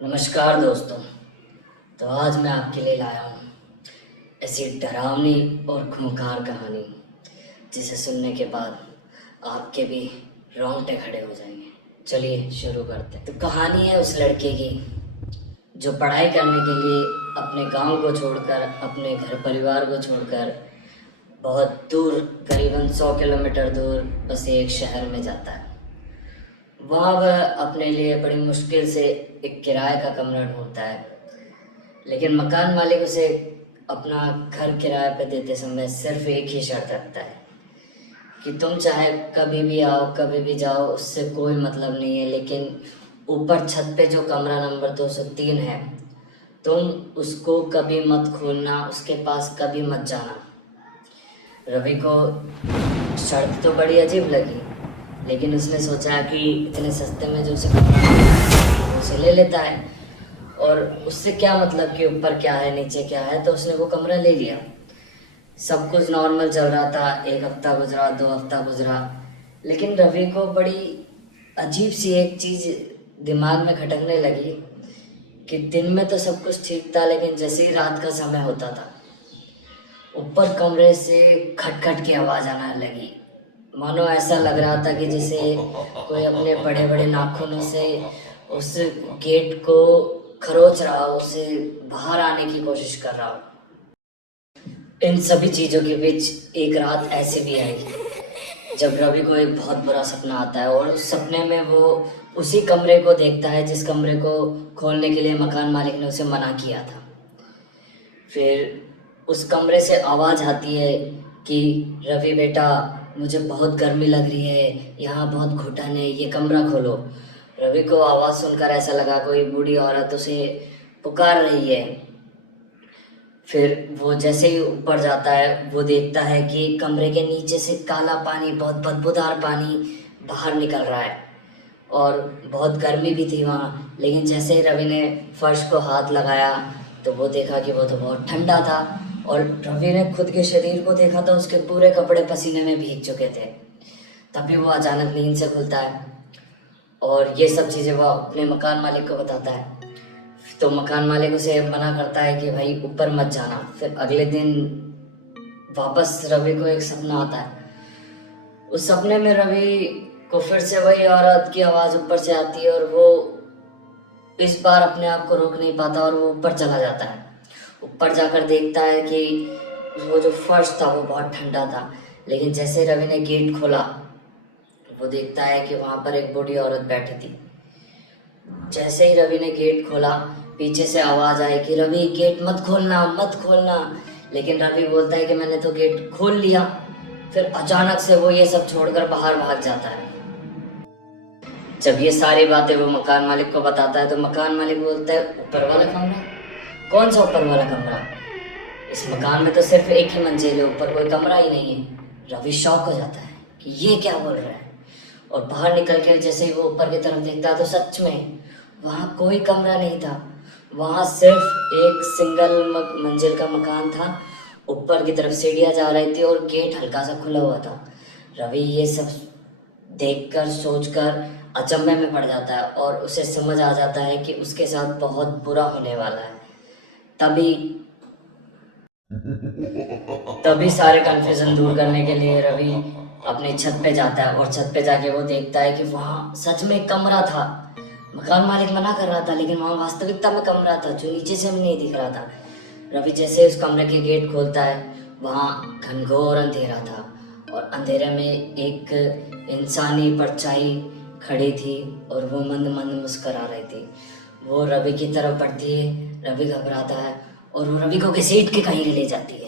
नमस्कार दोस्तों। तो आज मैं आपके लिए लाया हूँ ऐसी डरावनी और खूंखार कहानी जिसे सुनने के बाद आपके भी रोंगटे खड़े हो जाएंगे। चलिए शुरू करते हैं। तो कहानी है उस लड़के की जो पढ़ाई करने के लिए अपने गांव को छोड़कर, अपने घर परिवार को छोड़कर बहुत दूर, करीबन 100 किलोमीटर दूर बस एक शहर में जाता है। वहाँ वह अपने लिए बड़ी मुश्किल से एक किराए का कमरा ढूंढता है, लेकिन मकान मालिक उसे अपना घर किराए पे देते समय सिर्फ एक ही शर्त रखता है कि तुम चाहे कभी भी आओ, कभी भी जाओ, उससे कोई मतलब नहीं है, लेकिन ऊपर छत पे जो कमरा नंबर 203 है, तुम उसको कभी मत खोलना, उसके पास कभी मत जाना। रवि को शर्त तो बड़ी अजीब लगी, लेकिन उसने सोचा कि इतने सस्ते में जो उसे उसे ले लेता है, और उससे क्या मतलब कि ऊपर क्या है नीचे क्या है। तो उसने वो कमरा ले लिया। सब कुछ नॉर्मल चल रहा था। एक हफ्ता गुजरा, 2 हफ्ता गुजरा, लेकिन रवि को बड़ी अजीब सी एक चीज़ दिमाग में खटकने लगी कि दिन में तो सब कुछ ठीक था, लेकिन जैसे ही रात का समय होता था, ऊपर कमरे से खटखट की आवाज़ आने लगी। मानो ऐसा लग रहा था कि जैसे कोई अपने बड़े बड़े नाखूनों से उस गेट को खरोच रहा हो, उसे बाहर आने की कोशिश कर रहा हो। इन सभी चीज़ों के बीच एक रात ऐसी भी आई जब रवि को एक बहुत बुरा सपना आता है, और उस सपने में वो उसी कमरे को देखता है जिस कमरे को खोलने के लिए मकान मालिक ने उसे मना किया था। फिर उस कमरे से आवाज़ आती है कि रवि बेटा, मुझे बहुत गर्मी लग रही है, यहाँ बहुत घुटन है, ये कमरा खोलो। रवि को आवाज़ सुनकर ऐसा लगा कोई बूढ़ी औरत उसे पुकार रही है। फिर वो जैसे ही ऊपर जाता है, वो देखता है कि कमरे के नीचे से काला पानी, बहुत बदबूदार पानी बाहर निकल रहा है, और बहुत गर्मी भी थी वहाँ। लेकिन जैसे ही रवि ने फर्श को हाथ लगाया तो वो देखा कि वो तो बहुत ठंडा था, और रवि ने खुद के शरीर को देखा तो उसके पूरे कपड़े पसीने में भीग चुके थे। तभी वो अचानक नींद से खुलता है, और ये सब चीज़ें वो अपने मकान मालिक को बताता है। तो मकान मालिक उसे मना करता है कि भाई ऊपर मत जाना। फिर अगले दिन वापस रवि को एक सपना आता है। उस सपने में रवि को फिर से वही औरत की आवाज़ ऊपर से आती है, और वो इस बार अपने आप को रोक नहीं पाता और वो ऊपर चला जाता है। ऊपर जाकर देखता है कि वो जो फर्श था वो बहुत ठंडा था, लेकिन जैसे रवि ने गेट खोला, वो देखता है कि वहाँ पर एक बूढ़ी औरत बैठी थी। जैसे ही रवि ने गेट खोला, पीछे से आवाज़ आई कि रवि गेट मत खोलना, मत खोलना। लेकिन रवि बोलता है कि मैंने तो गेट खोल लिया। फिर अचानक से वो ये सब छोड़कर बाहर भाग जाता है। जब ये सारी बातें वो मकान मालिक को बताता है तो मकान मालिक बोलता है, ऊपर वाला कमरा? कौन सा ऊपर वाला कमरा? इस मकान में तो सिर्फ एक ही मंजिल है, ऊपर कोई कमरा ही नहीं है। रवि शॉक हो जाता है कि ये क्या बोल रहा है, और बाहर निकल के जैसे ही वो ऊपर की तरफ देखता है तो सच में वहाँ कोई कमरा नहीं था। वहाँ सिर्फ एक सिंगल मंजिल का मकान था। ऊपर की तरफ सीढ़ियाँ जा रही थी और गेट हल्का सा खुला हुआ था। रवि ये सब देखकर, सोचकर अचंभे में पड़ जाता है, और उसे समझ आ जाता है कि उसके साथ बहुत बुरा होने वाला है। तभी तभी सारे कन्फ्यूज़न दूर करने के लिए रवि अपनी छत पे जाता है, और छत पे जाके वो देखता है कि वहाँ सच में एक कमरा था। मकान मालिक मना कर रहा था, लेकिन वहाँ वास्तविकता में कमरा था जो नीचे से भी नहीं दिख रहा था। रवि जैसे उस कमरे के गेट खोलता है, वहाँ घनघोर अंधेरा था, और अंधेरे में एक इंसानी परछाई खड़ी थी, और वो मंद मंद मुस्करा रही थी। वो रवि की तरफ बढ़ती है। रवि घबराता है, और वो रवि को घसीट के कहीं ले जाती है।